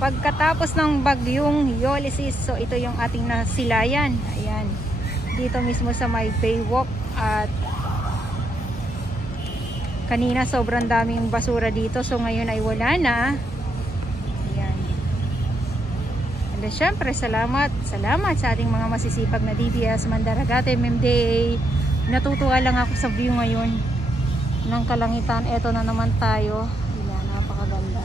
Pagkatapos ng bagyong Ulysses, so ito yung ating nasilayan. Ayan. Dito mismo sa may Baywalk. At kanina sobrang daming basura dito. So ngayon ay wala na. Ayan. And then, syempre, salamat sa ating mga masisipag na DPS, Mandaragat, MMDA. Natutuwa lang ako sa view ngayon ng kalangitan. Eto na naman tayo. Ayan, napakaganda.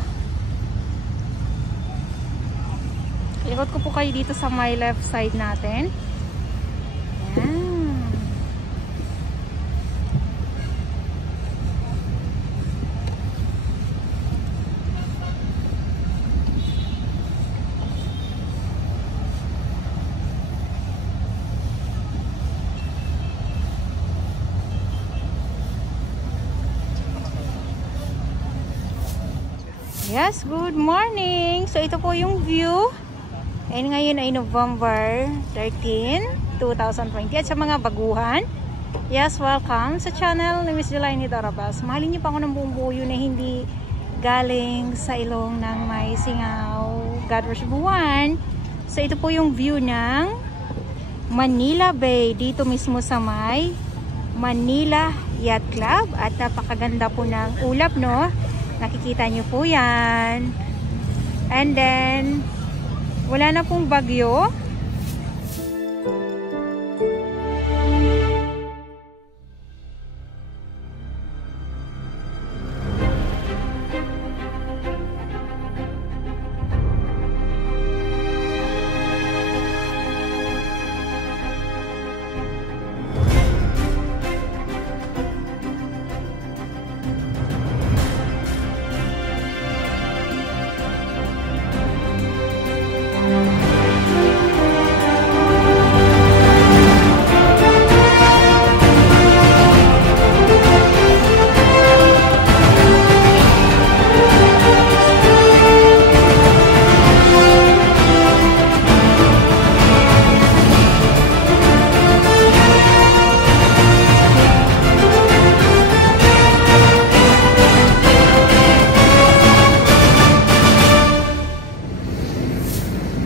Ikot ko po kayo dito sa my left side natin. Ayan. Yes, good morning! So ito po yung view. And ngayon ay November 13, 2020. At sa mga baguhan, yes, welcome sa channel ni Miss Jelaine Dorabas. Mahalin niyo pa ako ng buong buo na hindi galing sa ilong ng may singaw. God worship buwan. So ito po yung view ng Manila Bay. Dito mismo sa may Manila Yacht Club. At napakaganda po ng ulap, no? Nakikita niyo po yan. And then wala na pong bagyo.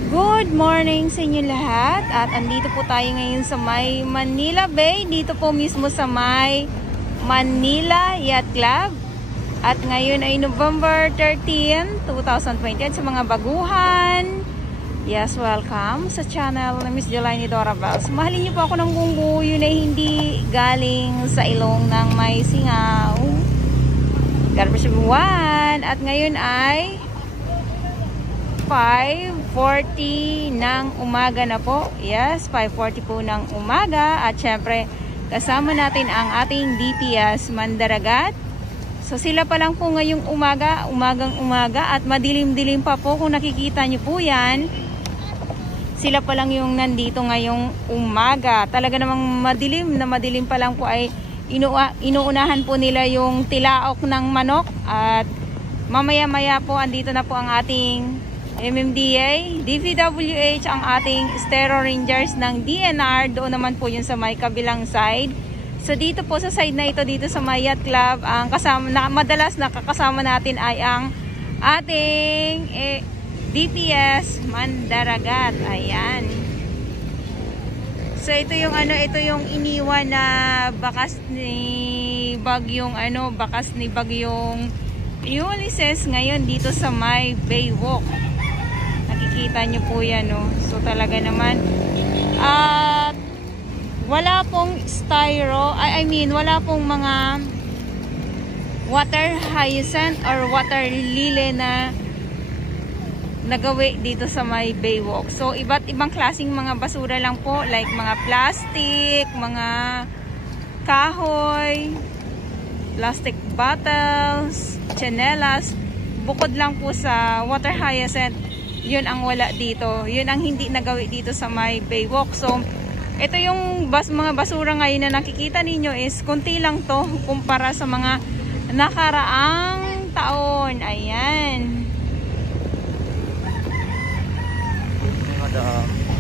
Good morning sa inyo lahat. At andito po tayo ngayon sa may Manila Bay. Dito po mismo sa may Manila Yacht Club. At ngayon ay November 13, 2020. At sa mga baguhan, yes, welcome sa channel ni Miss Jelaine Dorabas. Mahalin niyo po ako ng buong buo na hindi galing sa ilong ng may singaw. God bless everyone. At ngayon ay 5:40 ng umaga na po. Yes, 5:40 po ng umaga. At syempre, kasama natin ang ating DPS Mandaragat. So sila pa lang po ngayong umagang umaga. At madilim-dilim pa po kung nakikita nyo po yan. Sila pa lang yung nandito ngayong umaga. Talaga namang madilim pa lang po ay inuunahan po nila yung tilaok ng manok. At mamaya-maya po andito na po ang ating MMDA, DPWH, ang ating Stero Rangers ng DNR. Doon naman po yun sa may kabilang side. So dito po sa side na ito, dito sa may Yacht Club, ang madalas nakakasama natin ay ang ating DPS Mandaragat. Ayan. So ito yung ito yung iniwan na bakas ni bagyong Ulysses ngayon dito sa may Baywalk. Nakikita nyo po yan, no? So talaga naman at wala pong wala pong mga water hyacinth or water lily na nagawi dito sa may Baywalk. So iba't ibang klaseng mga basura lang po, like mga plastic, mga kahoy, plastic bottles, chanelas. Bukod lang po sa water hyacinth, yun ang wala dito. Yun ang hindi nagawi dito sa may Baywalk. So ito yung mga basura ngayon na nakikita ninyo is konti lang to kumpara sa mga nakaraang taon. Ayan.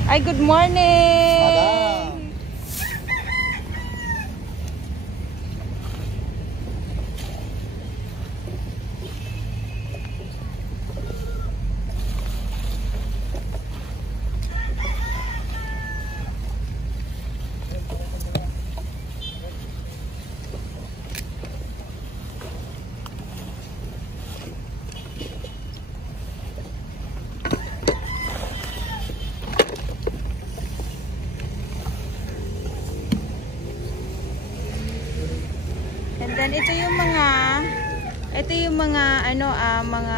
Ay, good morning. Ayan, ito yung mga mga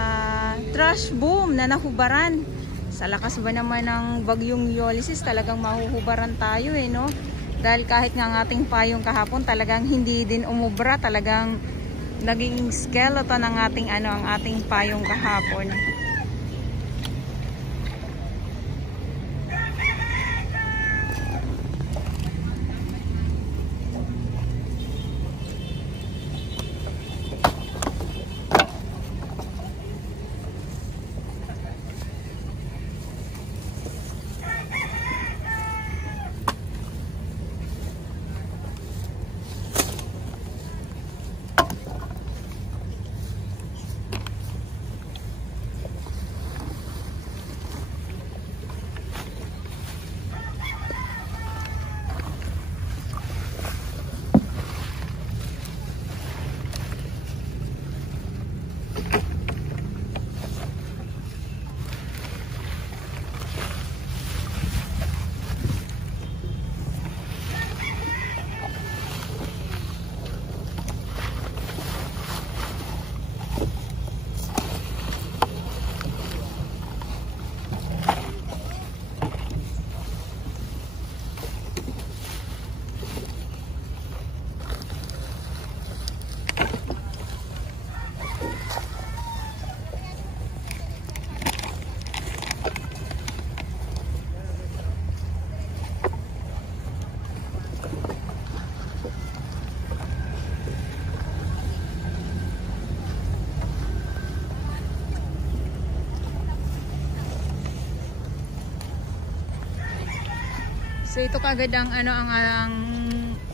trash boom na nahubaran. Sa lakas ba naman ng bagyong Ulysses, talagang mahuhubaran tayo no? Dahil kahit nga ang ating payong kahapon, talagang hindi din umubra, talagang naging skeleton ang ating payong kahapon. So ito kagad ang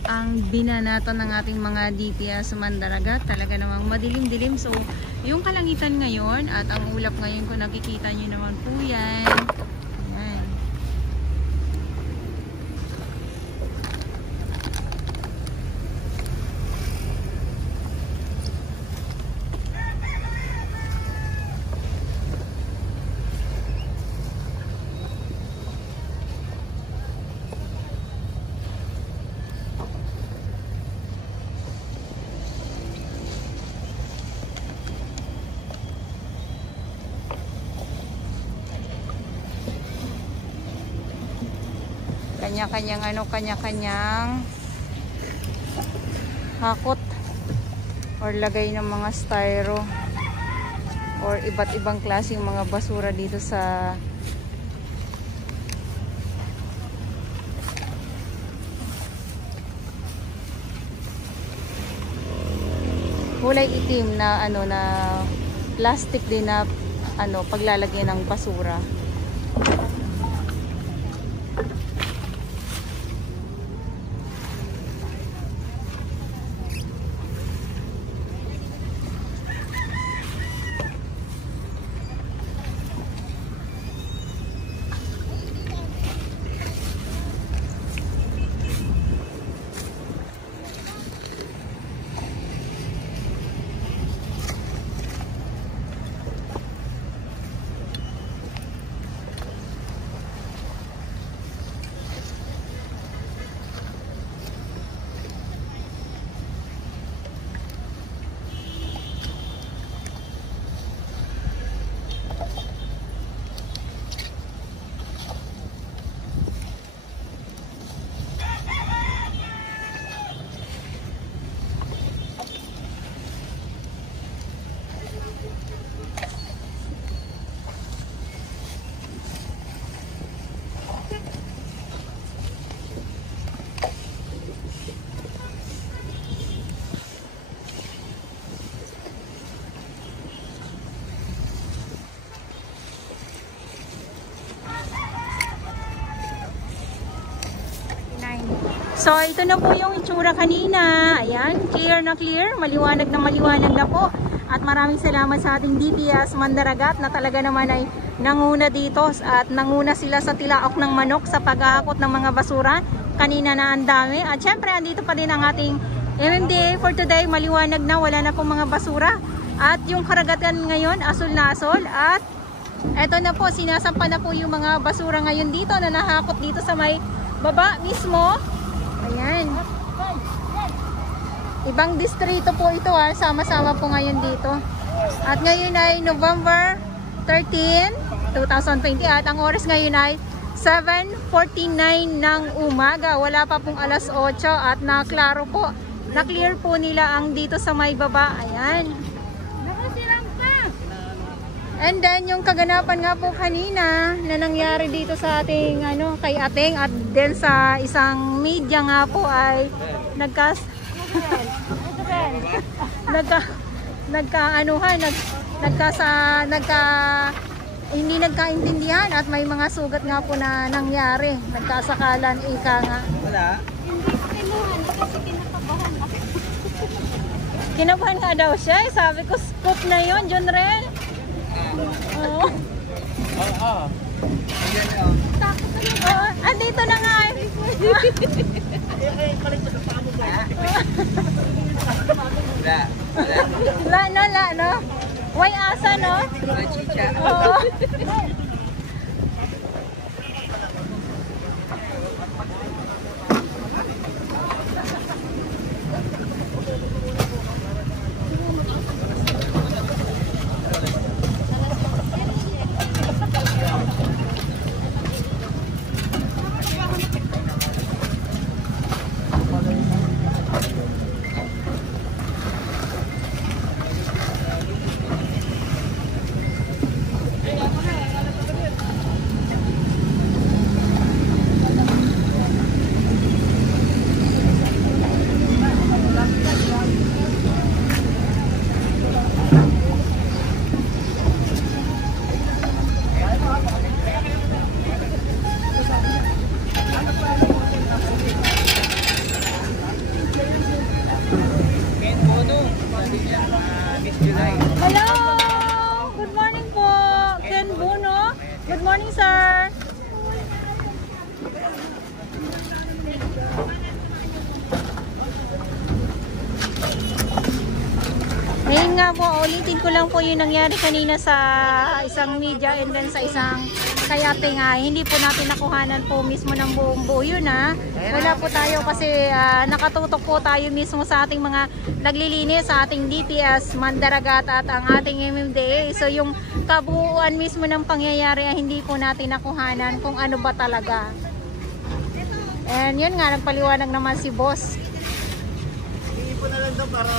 ang binanatan ng ating mga DPS Mandaragat. Talaga namang madilim-dilim. So yung kalangitan ngayon at ang ulap ngayon, kung nakikita nyo naman po yan. Ayan. Kanya-kanyang hakot or lagay ng mga styro or iba't ibang klaseng mga basura dito sa kulay itim na na plastic din na paglalagay ng basura. So, ito na po yung itsura kanina. Ayan, clear na clear. Maliwanag na po. At maraming salamat sa ating DPS Mandaragat na talaga naman ay nanguna dito. At nanguna sila sa tilaok ng manok sa paghahakot ng mga basura. Kanina na ang dami. At syempre, andito pa din ang ating MMDA for today. Maliwanag na, wala na pong mga basura. At yung karagatan ngayon, asul na asul. At eto na po, sinasampa na po yung mga basura ngayon dito na nahakot dito sa may baba mismo. Ayan. Ibang distrito po ito ha. Sama-sama po ngayon dito. At ngayon ay November 13, 2020 at ang oras ngayon ay 7:49 ng umaga. Wala pa pong alas 8 at naklaro po. Na-clear po nila ang dito sa may baba. Ayan. And then yung kaganapan nga po kanina na nangyari dito sa ating kay Ating at then sa isang media nga po ay hindi nagkaintindihan at may mga sugat nga po na nangyari. Nagkasakalan ika nga. Wala. Hindi ko kinuhan kasi kinakabahan ako. Kinabahan nga daw siya. Sabi ko, scoop na yun, John Ren. Oo. Oo. Ayan o. Takot ka na. Oo. Andito na nga. Wala. La, no? Way asa, no? Wala chicha. Oo. Hello! Good morning po. Ken Bono. Good morning, sir. Ngayon nga po, ulitin ko lang po yung nangyari kanina sa isang media and then sa isang kayate nga. Hindi po natin nakuhanan po mismo ng buong buo yun ha. Wala po tayo kasi nakatutok po tayo mismo sa ating mga naglilinis sa ating DPS, Mandaragat at ang ating MMDA. So yung kabuuan mismo ng pangyayari ay hindi po natin nakuhanan kung ano ba talaga. And yun nga, nagpaliwanag naman si boss. Iipon na lang daw para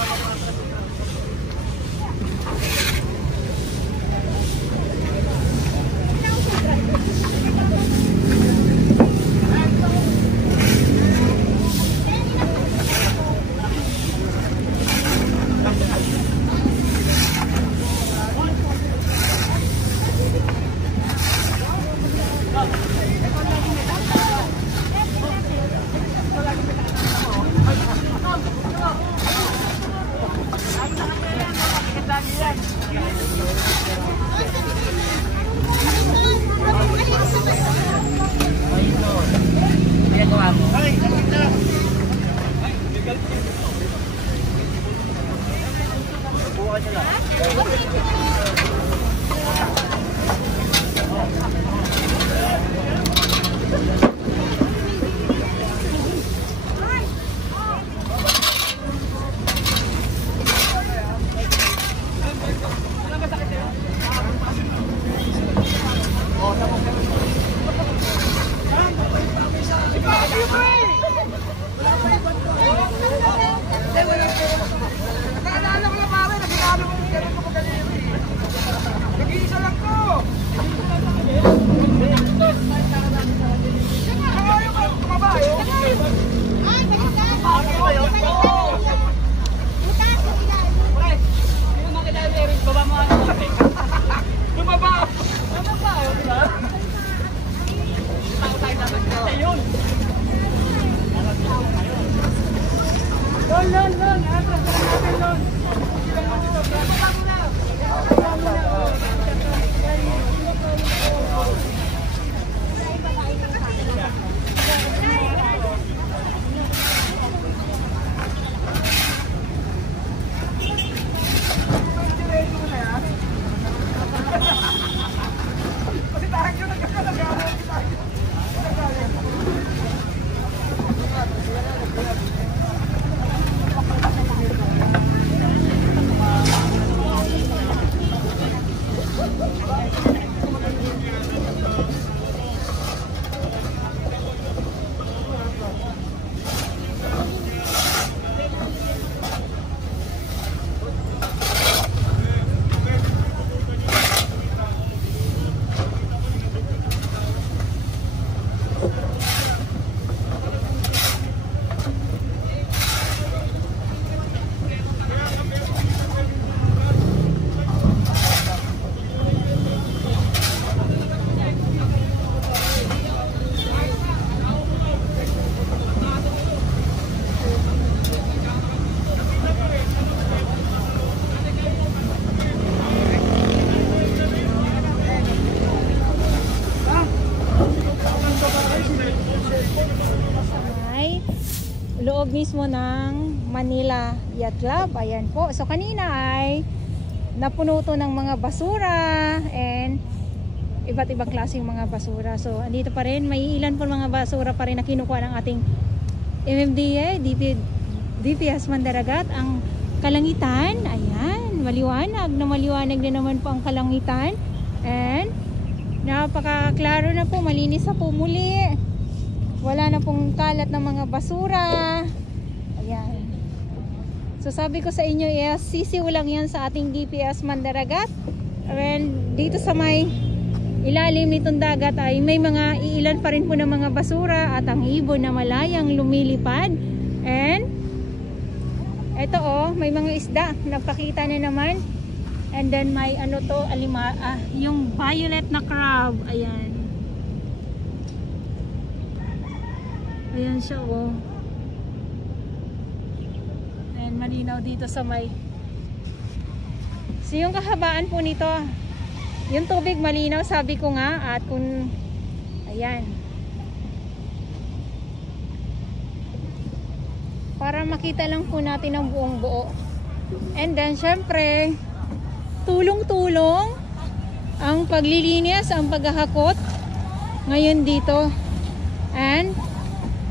loob mismo ng Manila Yacht Club. Ayan po. So kanina ay napuno to ng mga basura and iba't ibang klaseng mga basura. So andito pa rin, may ilan po mga basura pa rin na kinukuha ng ating MMDA, DPS Mandaragat. Ang kalangitan, ayan, maliwanag din naman po ang kalangitan. And napakaklaro na po, malinis na po muli. Wala na pong kalat ng mga basura. Ayan. So sabi ko sa inyo, yes, sisiw lang yan sa ating DPS Mandaragat. And dito sa may ilalim nitong dagat ay may mga iilan pa rin po ng mga basura at ang ibon na malayang lumilipad. And eto may mga isda, napakita na naman. And then may ano to, yung violet na crab. Ayan. Ayan siya And malinaw dito sa may. So yung kahabaan po nito, yung tubig malinaw, sabi ko nga. At kung ayan, para makita lang po natin ang buong buo. And then syempre tulong-tulong ang paglilinis, ang paghahakot ngayon dito. And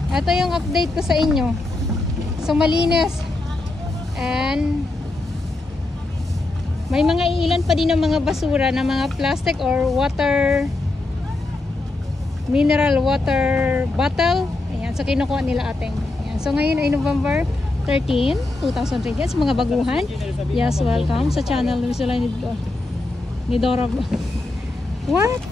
ito yung update ko sa inyo. So malinis. And may mga ilan pa din ng mga basura na mga plastic or mineral water bottle. Ayan, so kinukuha nila ating. Ayan, so ngayon ay November 13, 2020. Yes, mga baguhan. Yes, welcome sa channel ni Dora. What?